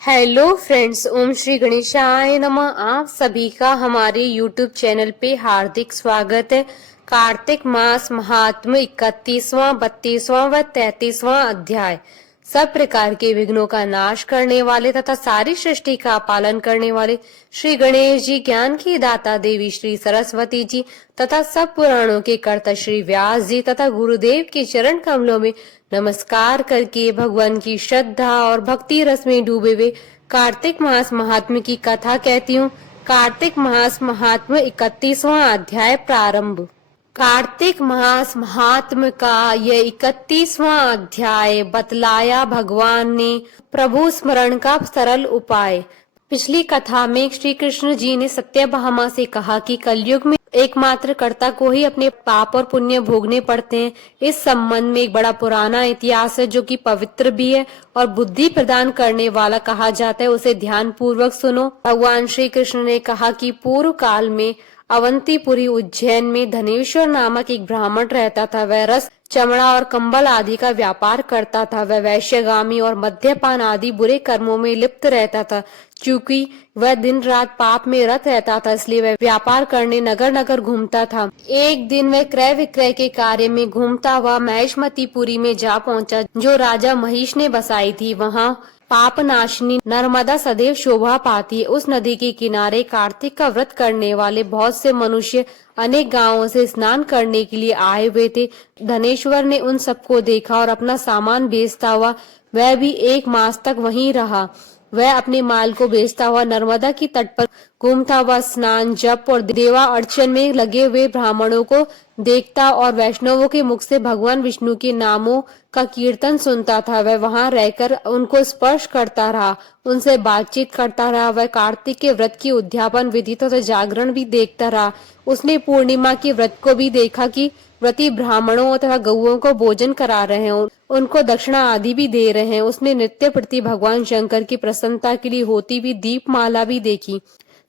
Hello friends, ओम श्री गणेशाय नमः। आप सभी का हमारे YouTube चैनल पे हार्दिक स्वागत है। कार्तिक मास महात्म्य 31वां, 32वां व 33वां अध्याय। सब प्रकार के विघ्नों का नाश करने वाले तथा सारी सृष्टि का पालन करने वाले श्री गणेश जी, ज्ञान की दाता देवी श्री सरस्वती जी तथा सब पुराणों के कर्ता श्री व्यास जी तथा गुरुदेव के चरण कमलों में नमस्कार करके भगवान की श्रद्धा और भक्ति रस में डूबे हुए कार्तिक मास महात्म्य की कथा कहती हूँ। कार्तिक मास महात्म्य 31वां अध्याय प्रारंभ। कार्तिक मास महात्म्य का यह 31वां अध्याय बतलाया भगवान ने प्रभु स्मरण का सरल उपाय। पिछली कथा में श्री कृष्ण जी ने सत्यभामा से कहा कि कलयुग में एकमात्र कर्ता को ही अपने पाप और पुण्य भोगने पड़ते हैं। इस संबंध में एक बड़ा पुराना इतिहास है जो कि पवित्र भी है और बुद्धि प्रदान करने वाला कहा जाता है। उसे ध्यान पूर्वक सुनो। भगवान श्री कृष्ण ने कहा कि पूर्व काल में अवंतीपुरी उज्जैन में धनेश्वर नामक एक ब्राह्मण रहता था। वह रस, चमड़ा और कंबल आदि का व्यापार करता था। वह वैश्यगामी और मद्यपान आदि बुरे कर्मों में लिप्त रहता था। चूंकि वह दिन रात पाप में रत रहता था, इसलिए वह व्यापार करने नगर नगर घूमता था। एक दिन वह क्रय विक्रय के कार्य में घूमता हुआ महेशमतीपुरी में जा पहुंचा, जो राजा महिष ने बसाई थी। वहां पाप नाशिनी नर्मदा सदैव शोभा पाती है। उस नदी के किनारे कार्तिक का व्रत करने वाले बहुत से मनुष्य अनेक गांवों से स्नान करने के लिए आए हुए थे। धनेश्वर ने उन सबको देखा और अपना सामान बेचता हुआ वह भी 1 मास तक वहीं रहा। वह अपने माल को बेचता हुआ नर्मदा की तट पर घूमता हुआ स्नान, जप और देवा अर्चन में लगे हुए ब्राह्मणों को देखता और वैष्णवों के मुख से भगवान विष्णु के नामों का कीर्तन सुनता था। वह वहां रहकर उनको स्पर्श करता रहा, उनसे बातचीत करता रहा। वह कार्तिक के व्रत की उद्यापन विधि तथा जागरण भी देखता रहा। उसने पूर्णिमा के व्रत को भी देखा कि व्रती ब्राह्मणों तथा गौओं को भोजन करा रहे हैं, उनको दक्षिणा आदि भी दे रहे हैं। उसने नित्य प्रति भगवान शंकर की प्रसन्नता के लिए होती हुई दीपमाला भी देखी।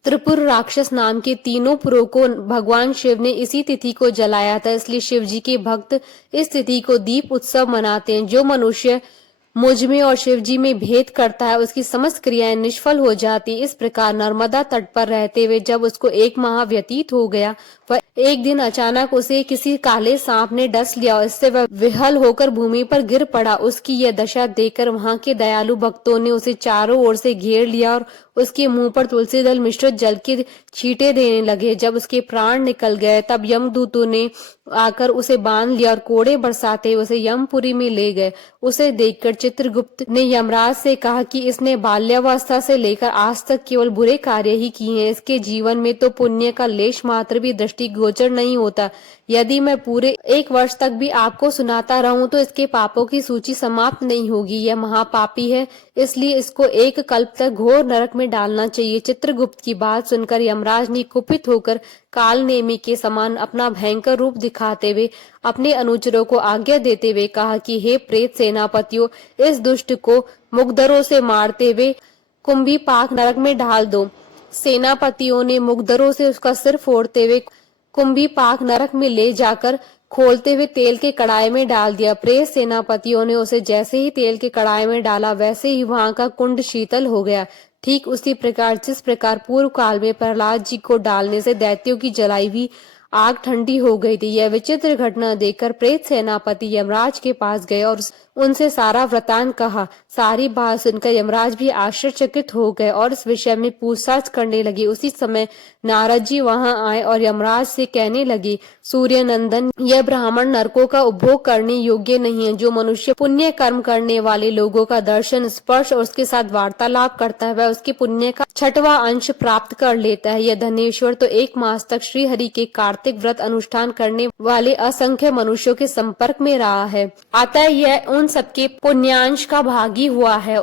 त्रिपुर राक्षस नाम के तीनों पुरों को भगवान शिव ने इसी तिथि को जलाया था, इसलिए शिव जी के भक्त इस तिथि को दीप उत्सव मनाते हैं। जो मनुष्य मुझ में और शिव जी में भेद करता है, उसकी समस्त क्रियाएं निष्फल हो जाती। इस प्रकार नर्मदा तट पर रहते हुए जब उसको 1 माह व्यतीत हो गया, वह एक दिन अचानक उसे किसी काले सांप ने डस लिया और इससे वह विहल होकर भूमि पर गिर पड़ा। उसकी यह दशा देखकर वहां के दयालु भक्तों ने उसे चारों ओर से घेर लिया और उसके मुंह पर तुलसी दल मिश्रित जल के छींटे देने लगे। जब उसके प्राण निकल गए, तब यमदूतों ने आकर उसे बांध लिया और कोड़े बरसाते उसे यमपुरी में ले गए। उसे देखकर चित्रगुप्त ने यमराज से कहा कि इसने बाल्यावस्था से लेकर आज तक केवल बुरे कार्य ही किए हैं। इसके जीवन में तो पुण्य का लेश मात्र भी दृष्टिगोचर नहीं होता। यदि मैं पूरे 1 वर्ष तक भी आपको सुनाता रहूं तो इसके पापों की सूची समाप्त नहीं होगी। यह महापापी है, इसलिए इसको 1 कल्प तक घोर नरक में डालना चाहिए। चित्रगुप्त की बात सुनकर यमराज ने कुपित होकर काल नेमी के समान अपना भयंकर रूप दिखाते हुए अपने अनुचरों को आज्ञा देते हुए कहा कि हे प्रेत सेनापतियों, इस दुष्ट को मुग्धरों से मारते हुए कुंभी पाक नरक में डाल दो। सेनापतियों ने मुग्धरों से उसका सिर फोड़ते हुए कुंभी पाक नरक में ले जाकर खोलते हुए तेल के कड़ाई में डाल दिया। प्रेत सेनापतियों ने उसे जैसे ही तेल के कड़ाई में डाला, वैसे ही वहां का कुंड शीतल हो गया। ठीक उसी प्रकार जिस प्रकार पूर्व काल में प्रहलाद जी को डालने से दैत्यों की जलाई हुई आग ठंडी हो गई थी। यह विचित्र घटना देखकर प्रेत सेनापति यमराज के पास गए और उनसे सारा वृतांत कहा। सारी बात सुनकर यमराज भी आश्चर्यचकित हो गए और इस विषय में पूछताछ करने लगे। उसी समय नारद जी वहां आए और यमराज से कहने लगे, सूर्य नंदन, यह ब्राह्मण नरकों का उपभोग करने योग्य नहीं है। जो मनुष्य पुण्य कर्म करने वाले लोगों का दर्शन, स्पर्श और उसके साथ वार्तालाप करता है, वह उसके पुण्य का 6वां अंश प्राप्त कर लेता है। यह धनेश्वर तो 1 मास तक श्री हरि के कार्तिक व्रत अनुष्ठान करने वाले असंख्य मनुष्यों के संपर्क में रहा है, अतः यह उन सबके पुण्यांश का भागी हुआ है।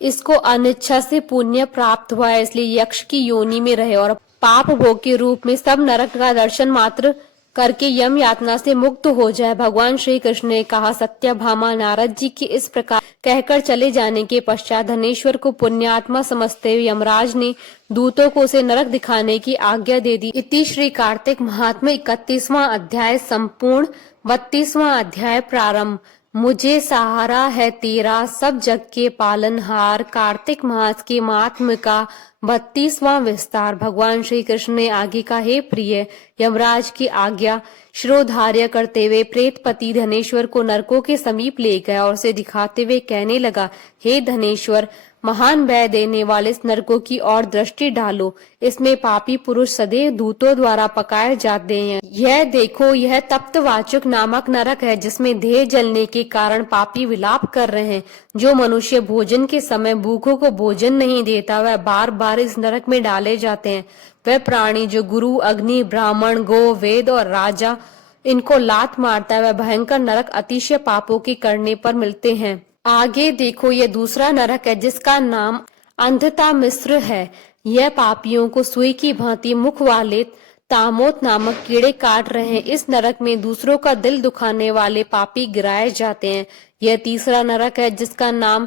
इसको अनिच्छा से पुण्य प्राप्त हुआ है, इसलिए यक्ष की योनि में रहे और पाप भोग के रूप में सब नरक का दर्शन मात्र करके यम यातना से मुक्त हो जाए। भगवान श्री कृष्ण ने कहा, सत्यभामा, नारद जी के इस प्रकार कहकर चले जाने के पश्चात धनेश्वर को पुण्यात्मा समझते हुए यमराज ने दूतों को उसे नरक दिखाने की आज्ञा दे दी। इति श्री कार्तिक महात्म्य 31वां अध्याय संपूर्ण। 32वां अध्याय प्रारंभ। मुझे सहारा है तेरा सब जग के पालनहार। कार्तिक मास के माहात्म्य का 32वां विस्तार। भगवान श्री कृष्ण ने आगे कहा, हे प्रिय, यमराज की आज्ञा शिरोधार्य करते हुए प्रेतपति धनेश्वर को नरकों के समीप ले गया और उसे दिखाते हुए कहने लगा, हे धनेश्वर, महान भय देने वाले इस नरकों की ओर दृष्टि डालो। इसमें पापी पुरुष सदैव दूतों द्वारा पकाए जाते हैं। यह देखो, यह तप्तवाचुक नामक नरक है, जिसमें देह जलने के कारण पापी विलाप कर रहे हैं। जो मनुष्य भोजन के समय भूखों को भोजन नहीं देता, वह बार बार इस नरक में डाले जाते हैं। वह प्राणी जो गुरु, अग्नि, ब्राह्मण, गो, वेद और राजा इनको लात मारता है, वह भयंकर नरक अतिशय पापों के करने पर मिलते हैं। आगे देखो, यह दूसरा नरक है, जिसका नाम अंधता मिश्र है। यह पापियों को सुई की भांति मुख वाले तामोत नामक कीड़े काट रहे हैं। इस नरक में दूसरों का दिल दुखाने वाले पापी गिराए जाते हैं। यह तीसरा नरक है, जिसका नाम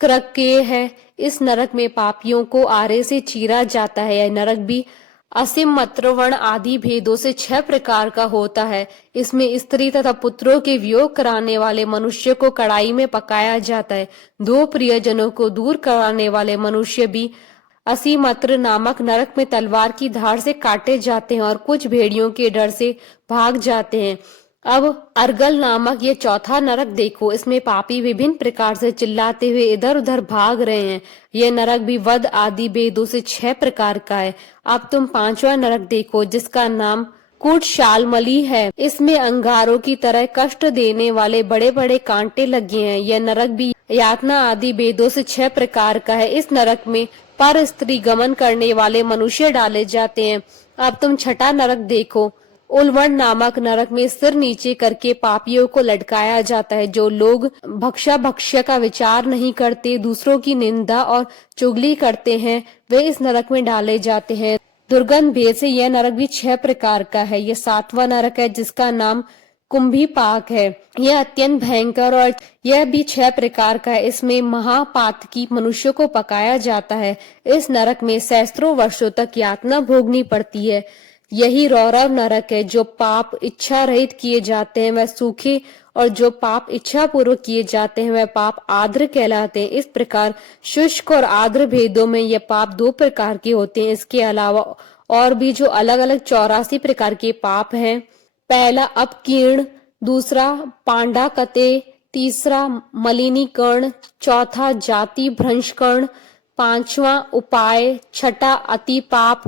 क्रकेय है। इस नरक में पापियों को आरे से चीरा जाता है। यह नरक भी असीम मत्रवण आदि भेदों से 6 प्रकार का होता है। इसमें स्त्री तथा पुत्रों के वियोग कराने वाले मनुष्य को कड़ाई में पकाया जाता है। 2 प्रियजनों को दूर कराने वाले मनुष्य भी असीमत्र नामक नरक में तलवार की धार से काटे जाते हैं और कुछ भेड़ियों के डर से भाग जाते हैं। अब अर्गल नामक ये चौथा नरक देखो। इसमें पापी विभिन्न प्रकार से चिल्लाते हुए इधर उधर भाग रहे हैं। यह नरक भी वध आदि भेदों से 6 प्रकार का है। अब तुम 5वां नरक देखो, जिसका नाम कूटशालमली है। इसमें अंगारों की तरह कष्ट देने वाले बड़े बड़े कांटे लगे हैं। यह नरक भी यातना आदि भेदों से 6 प्रकार का है। इस नरक में पर स्त्री गमन करने वाले मनुष्य डाले जाते हैं। अब तुम 6वां नरक देखो। उल्वण नामक नरक में सिर नीचे करके पापियों को लटकाया जाता है। जो लोग भक्ष्य का विचार नहीं करते, दूसरों की निंदा और चुगली करते हैं, वे इस नरक में डाले जाते हैं। दुर्गंध भेद से यह नरक भी 6 प्रकार का है। यह 7वां नरक है, जिसका नाम कुंभी पाक है। यह अत्यंत भयंकर और यह भी 6 प्रकार का है। इसमें महापातकी मनुष्य को पकाया जाता है। इस नरक में सहस्त्रों वर्षों तक यातना भोगनी पड़ती है। यही रौरव नरक है। जो पाप इच्छा रहित किए जाते हैं वह सूखे, और जो पाप इच्छा पूर्वक किए जाते हैं वह पाप आर्द्र कहलाते हैं। इस प्रकार शुष्क और आर्द्र भेदों में यह पाप 2 प्रकार के होते हैं। इसके अलावा और भी जो अलग अलग 84 प्रकार के पाप हैं। पहला अपकीर्ण, दूसरा पांडाकते, तीसरा मलिनीकर्ण, चौथा जाति भ्रंशकर्ण, 5वां उपाय, 6वां अति पाप,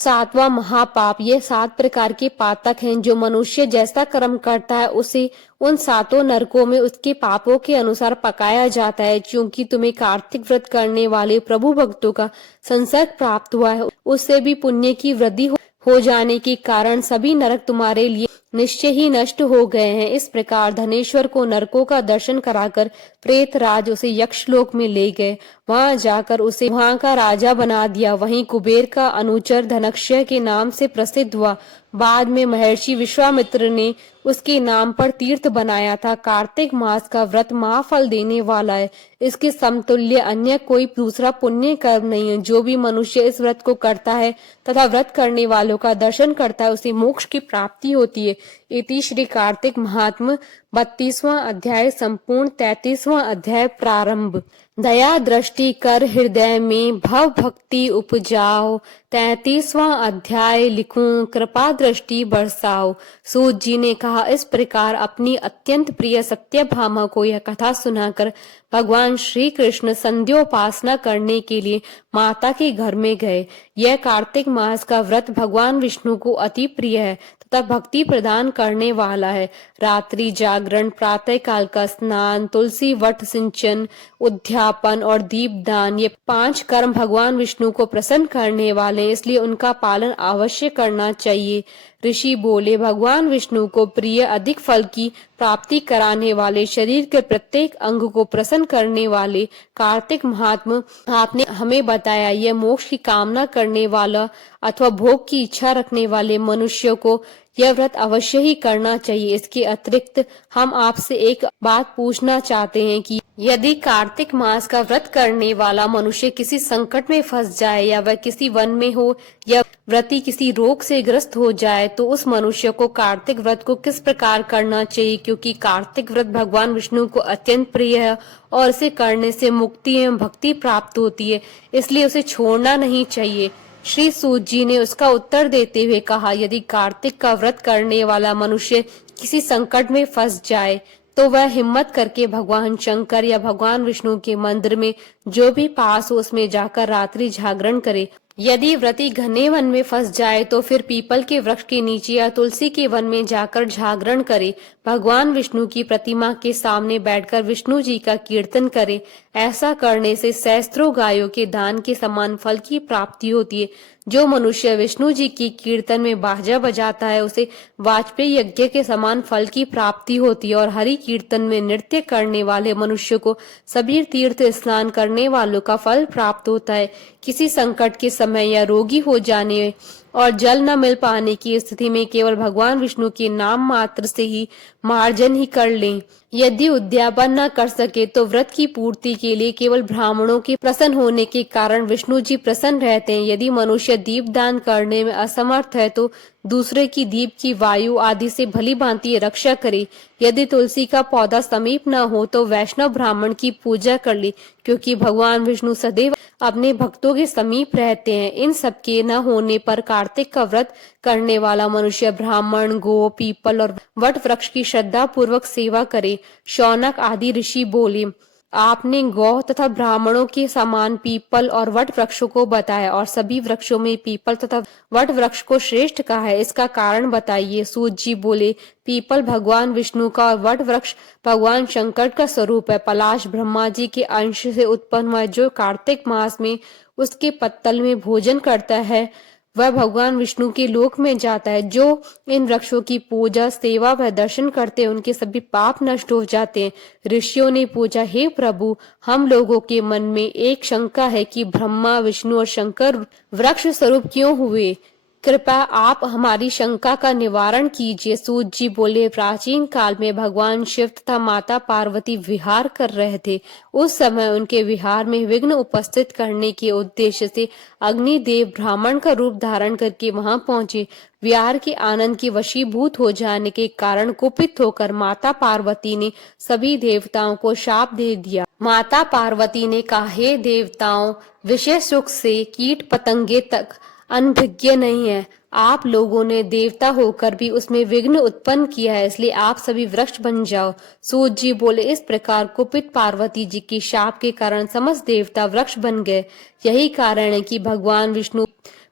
7वां महापाप। ये 7 प्रकार के पातक हैं। जो मनुष्य जैसा कर्म करता है उसे उन 7 नरकों में उसके पापों के अनुसार पकाया जाता है। क्योंकि तुम्हें कार्तिक व्रत करने वाले प्रभु भक्तों का संसर्ग प्राप्त हुआ है, उससे भी पुण्य की वृद्धि हो जाने के कारण सभी नरक तुम्हारे लिए निश्चय ही नष्ट हो गए हैं। इस प्रकार धनेश्वर को नरकों का दर्शन कराकर प्रेत राज उसे यक्षलोक में ले गए। वहां जाकर उसे वहां का राजा बना दिया। वहीं कुबेर का अनुचर धनक्षय के नाम से प्रसिद्ध हुआ। बाद में महर्षि विश्वामित्र ने उसके नाम पर तीर्थ बनाया था। कार्तिक मास का व्रत महाफल देने वाला है। इसके समतुल्य अन्य कोई दूसरा पुण्य कर्म नहीं है। जो भी मनुष्य इस व्रत को करता है तथा व्रत करने वालों का दर्शन करता है, उसे मोक्ष की प्राप्ति होती है। इति श्री कार्तिक महात्म्य 32वां अध्याय संपूर्ण। 33वां अध्याय प्रारंभ। दया दृष्टि कर हृदय में भव भक्ति उपजाओ। 33वां अध्याय लिखूं कृपा दृष्टि बरसाओ। सूत जी ने कहा, इस प्रकार अपनी अत्यंत प्रिय सत्यभामा को यह कथा सुनाकर भगवान श्री कृष्ण संध्योपासना करने के लिए माता के घर में गए। यह कार्तिक मास का व्रत भगवान विष्णु को अति प्रिय है तथा भक्ति प्रदान करने वाला है। रात्रि जागरण, प्रातः काल का स्नान, तुलसी वट सिंचन, उद्यापन और दीपदान, ये 5 कर्म भगवान विष्णु को प्रसन्न करने वाले, इसलिए उनका पालन अवश्य करना चाहिए। ऋषि बोले, भगवान विष्णु को प्रिय, अधिक फल की प्राप्ति कराने वाले, शरीर के प्रत्येक अंग को प्रसन्न करने वाले कार्तिक महात्म्य आपने हमें बताया। यह मोक्ष की कामना करने वाला अथवा भोग की इच्छा रखने वाले मनुष्य को यह व्रत अवश्य ही करना चाहिए। इसके अतिरिक्त हम आपसे एक बात पूछना चाहते हैं कि यदि कार्तिक मास का व्रत करने वाला मनुष्य किसी संकट में फंस जाए या वह किसी वन में हो या व्रती किसी रोग से ग्रस्त हो जाए तो उस मनुष्य को कार्तिक व्रत को किस प्रकार करना चाहिए, क्योंकि कार्तिक व्रत भगवान विष्णु को अत्यंत प्रिय है और इसे करने से मुक्ति एवं भक्ति प्राप्त होती है, इसलिए उसे छोड़ना नहीं चाहिए। श्री सूत जी ने उसका उत्तर देते हुए कहा, यदि कार्तिक का व्रत करने वाला मनुष्य किसी संकट में फंस जाए तो वह हिम्मत करके भगवान शंकर या भगवान विष्णु के मंदिर में जो भी पास हो उसमें जाकर रात्रि जागरण करे। यदि व्रती घने वन में फंस जाए तो फिर पीपल के वृक्ष के नीचे या तुलसी के वन में जाकर जागरण करे। भगवान विष्णु की प्रतिमा के सामने बैठकर विष्णु जी का कीर्तन करे। ऐसा करने से सहस्त्रों गायों के दान के समान फल की प्राप्ति होती है। जो मनुष्य विष्णु जी की कीर्तन में बाजा बजाता है उसे वाजपेयी यज्ञ के समान फल की प्राप्ति होती है और हरि कीर्तन में नृत्य करने वाले मनुष्य को सबीर तीर्थ स्नान करने वालों का फल प्राप्त होता है। किसी संकट के समय या रोगी हो जाने और जल न मिल पाने की स्थिति में केवल भगवान विष्णु के नाम मात्र से ही मार्जन ही कर लें। यदि उद्यापन न कर सके तो व्रत की पूर्ति के लिए केवल ब्राह्मणों के प्रसन्न होने के कारण विष्णु जी प्रसन्न रहते हैं। यदि मनुष्य दीप दान करने में असमर्थ है तो दूसरे की दीप की वायु आदि से भली भांति रक्षा करे। यदि तुलसी का पौधा समीप न हो तो वैष्णव ब्राह्मण की पूजा कर ली, क्योंकि भगवान विष्णु सदैव अपने भक्तों के समीप रहते हैं। इन सब के न होने पर कार्तिक का व्रत करने वाला मनुष्य ब्राह्मण, गो, पीपल और वट वृक्ष की श्रद्धा पूर्वक सेवा करे। शौनक आदि ऋषि बोले, आपने गौ तथा ब्राह्मणों के समान पीपल और वट वृक्षों को बताया और सभी वृक्षों में पीपल तथा वट वृक्ष को श्रेष्ठ कहा है, इसका कारण बताइए। सूत जी बोले, पीपल भगवान विष्णु का और वट वृक्ष भगवान शंकर का स्वरूप है। पलाश ब्रह्मा जी के अंश से उत्पन्न हुआ, जो कार्तिक मास में उसके पत्तल में भोजन करता है वह भगवान विष्णु के लोक में जाता है। जो इन वृक्षों की पूजा, सेवा व दर्शन करते हैं उनके सभी पाप नष्ट हो जाते हैं। ऋषियों ने पूछा, हे प्रभु, हम लोगों के मन में एक शंका है कि ब्रह्मा, विष्णु और शंकर वृक्ष स्वरूप क्यों हुए? कृपया आप हमारी शंका का निवारण कीजिए। सूत जी बोले, प्राचीन काल में भगवान शिव तथा माता पार्वती विहार कर रहे थे। उस समय उनके विहार में विघ्न उपस्थित करने के उद्देश्य से अग्निदेव ब्राह्मण का रूप धारण करके वहां पहुंचे। विहार के आनंद के वशीभूत हो जाने के कारण कुपित होकर माता पार्वती ने सभी देवताओं को शाप दे दिया। माता पार्वती ने कहा, हे देवताओं, विषय सुख से कीट पतंगे तक अनभिज्ञ नहीं है। आप लोगों ने देवता होकर भी उसमें विघ्न उत्पन्न किया है, इसलिए आप सभी वृक्ष बन जाओ। सूत जी बोले, इस प्रकार कुपित पार्वती जी की शाप के कारण समस्त देवता वृक्ष बन गए। यही कारण है कि भगवान विष्णु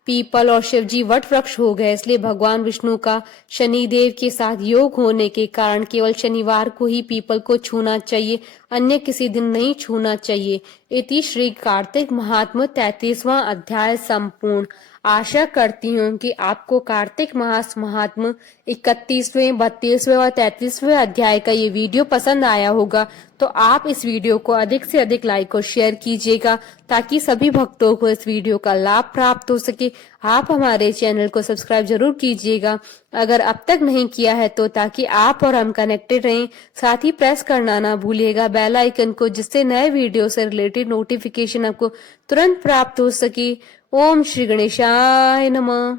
पीपल और शिव जी वट वृक्ष हो गए। इसलिए भगवान विष्णु का शनिदेव के साथ योग होने के कारण केवल शनिवार को ही पीपल को छूना चाहिए, अन्य किसी दिन नहीं छूना चाहिए। इति श्री कार्तिक महात्म्य 33वां अध्याय संपूर्ण। आशा करती हूँ कि आपको कार्तिक मास महात्म्य 31वें, 32वें और 33वें अध्याय का ये वीडियो पसंद आया होगा। तो आप इस वीडियो को अधिक से अधिक लाइक और शेयर कीजिएगा ताकि सभी भक्तों को इस वीडियो का लाभ प्राप्त हो सके। आप हमारे चैनल को सब्सक्राइब जरूर कीजिएगा अगर अब तक नहीं किया है तो, ताकि आप और हम कनेक्टेड रहें। साथ ही प्रेस करना ना भूलिएगा बेल आइकन को, जिससे नए वीडियो से रिलेटेड नोटिफिकेशन आपको तुरंत प्राप्त हो सके। ओम श्री गणेशाय नमः।